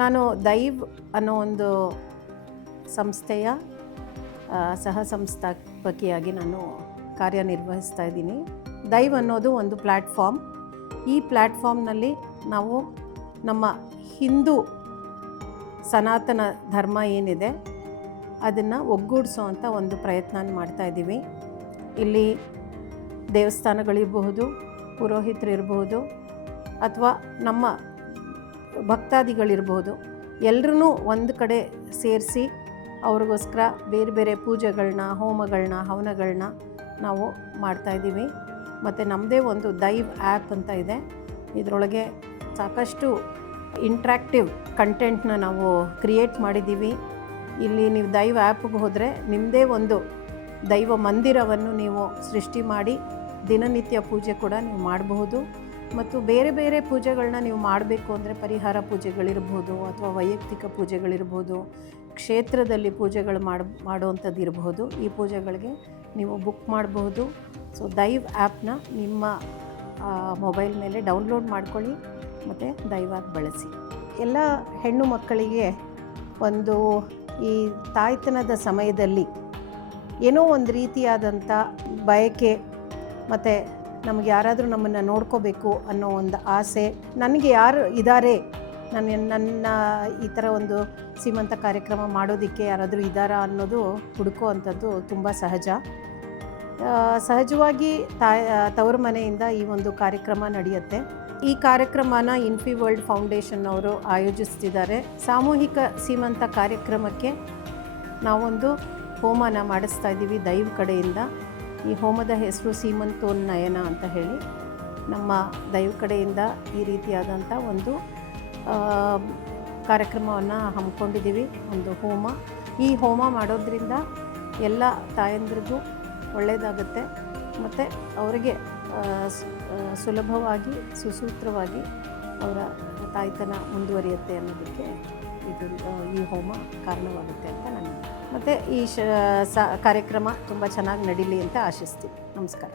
ನಾನು ದೈವ್ ಅನ್ನೋ ಒಂದು ಸಂಸ್ಥೆಯ ಸಹ ಸಂಸ್ಥಾಪಕಿಯಾಗಿ ನಾನು ಕಾರ್ಯನಿರ್ವಹಿಸ್ತಾ ಇದ್ದೀನಿ. ದೈವ್ ಅನ್ನೋದು ಒಂದು ಪ್ಲ್ಯಾಟ್ಫಾರ್ಮ್. ಈ ಪ್ಲ್ಯಾಟ್ಫಾರ್ಮ್ನಲ್ಲಿ ನಾವು ನಮ್ಮ ಹಿಂದೂ ಸನಾತನ ಧರ್ಮ ಏನಿದೆ ಅದನ್ನು ಒಗ್ಗೂಡಿಸೋವಂಥ ಒಂದು ಪ್ರಯತ್ನ ಮಾಡ್ತಾಯಿದ್ದೀವಿ. ಇಲ್ಲಿ ದೇವಸ್ಥಾನಗಳಿರಬಹುದು, ಪುರೋಹಿತರಿರ್ಬೋದು, ಅಥವಾ ನಮ್ಮ ಭಕ್ತಾದಿಗಳಿರ್ಬೋದು, ಎಲ್ಲರೂ ಒಂದು ಕಡೆ ಸೇರಿಸಿ ಅವ್ರಿಗೋಸ್ಕರ ಬೇರೆ ಬೇರೆ ಪೂಜೆಗಳನ್ನ, ಹೋಮಗಳನ್ನ, ಹವನಗಳನ್ನ ನಾವು ಮಾಡ್ತಾಯಿದ್ದೀವಿ. ಮತ್ತು ನಮ್ಮದೇ ಒಂದು ದೈವ್ ಆ್ಯಪ್ ಅಂತ ಇದೆ. ಇದರೊಳಗೆ ಸಾಕಷ್ಟು ಇಂಟ್ರ್ಯಾಕ್ಟಿವ್ ಕಂಟೆಂಟ್ನ ನಾವು ಕ್ರಿಯೇಟ್ ಮಾಡಿದ್ದೀವಿ. ಇಲ್ಲಿ ನೀವು ದೈವ್ ಆ್ಯಪ್ಗೆ ಹೋದರೆ ನಿಮ್ಮದೇ ಒಂದು ದೈವ ಮಂದಿರವನ್ನು ನೀವು ಸೃಷ್ಟಿ ಮಾಡಿ ದಿನನಿತ್ಯ ಪೂಜೆ ಕೂಡ ನೀವು ಮಾಡಬಹುದು. ಮತ್ತು ಬೇರೆ ಬೇರೆ ಪೂಜೆಗಳನ್ನ ನೀವು ಮಾಡಬೇಕು ಅಂದರೆ ಪರಿಹಾರ ಪೂಜೆಗಳಿರ್ಬೋದು, ಅಥವಾ ವೈಯಕ್ತಿಕ ಪೂಜೆಗಳಿರ್ಬೋದು, ಕ್ಷೇತ್ರದಲ್ಲಿ ಪೂಜೆಗಳು ಮಾಡುವಂಥದ್ದು ಇರಬಹುದು. ಈ ಪೂಜೆಗಳಿಗೆ ನೀವು ಬುಕ್ ಮಾಡಬಹುದು. ಸೊ ದೈವ್ ಆ್ಯಪ್ನ ನಿಮ್ಮ ಮೊಬೈಲ್ ಮೇಲೆ ಡೌನ್ಲೋಡ್ ಮಾಡ್ಕೊಳ್ಳಿ ಮತ್ತು ದೈವ ಬಳಸಿ. ಎಲ್ಲ ಹೆಣ್ಣು ಮಕ್ಕಳಿಗೆ ಒಂದು ಈ ತಾಯ್ತನದ ಸಮಯದಲ್ಲಿ ಏನೋ ಒಂದು ರೀತಿಯಾದಂಥ ಬಯಕೆ, ಮತ್ತು ನಮಗೆ ಯಾರಾದರೂ ನಮ್ಮನ್ನು ನೋಡ್ಕೋಬೇಕು ಅನ್ನೋ ಒಂದು ಆಸೆ, ನನಗೆ ಯಾರು ಇದ್ದಾರೆ, ನನ್ನ ಈ ಥರ ಒಂದು ಸೀಮಂತ ಕಾರ್ಯಕ್ರಮ ಮಾಡೋದಕ್ಕೆ ಯಾರಾದರೂ ಇದ್ದಾರಾ ಅನ್ನೋದು ಹುಡುಕೋ ಅಂಥದ್ದು ತುಂಬ ಸಹಜವಾಗಿ ತವರು ಮನೆಯಿಂದ ಈ ಒಂದು ಕಾರ್ಯಕ್ರಮ ನಡೆಯುತ್ತೆ. ಈ ಕಾರ್ಯಕ್ರಮನ ಇನ್ಫಿ ವರ್ಲ್ಡ್ ಫೌಂಡೇಶನ್ ಅವರು ಆಯೋಜಿಸ್ತಿದ್ದಾರೆ. ಸಾಮೂಹಿಕ ಸೀಮಂತ ಕಾರ್ಯಕ್ರಮಕ್ಕೆ ನಾವೊಂದು ಹೋಮನ ಮಾಡಿಸ್ತಾ ಇದ್ದೀವಿ ದೈವ್ ಕಡೆಯಿಂದ. ಈ ಹೋಮದ ಹೆಸರು ಸೀಮಂತೋನ್ನಯನ ಅಂತ ಹೇಳಿ ನಮ್ಮ ದೈವ್ ಕಡೆಯಿಂದ ಈ ರೀತಿಯಾದಂಥ ಒಂದು ಕಾರ್ಯಕ್ರಮವನ್ನು ಹಮ್ಮಿಕೊಂಡಿದ್ದೀವಿ, ಒಂದು ಹೋಮ. ಈ ಹೋಮ ಮಾಡೋದ್ರಿಂದ ಎಲ್ಲ ತಾಯಂದ್ರಿಗೂ ಒಳ್ಳೆಯದಾಗುತ್ತೆ ಮತ್ತು ಅವರಿಗೆ ಸುಲಭವಾಗಿ ಸುಸೂತ್ರವಾಗಿ ಅವರ ತಾಯ್ತನ ಮುಂದುವರಿಯುತ್ತೆ ಅನ್ನೋದಕ್ಕೆ ಈ ಹೋಮ ಕಾರಣವಾಗುತ್ತೆ ಅಂತ ನಾನು. ಮತ್ತು ಈ ಕಾರ್ಯಕ್ರಮ ತುಂಬ ಚೆನ್ನಾಗಿ ನಡೀಲಿ ಅಂತ ಆಶಿಸ್ತೀನಿ. ನಮಸ್ಕಾರ.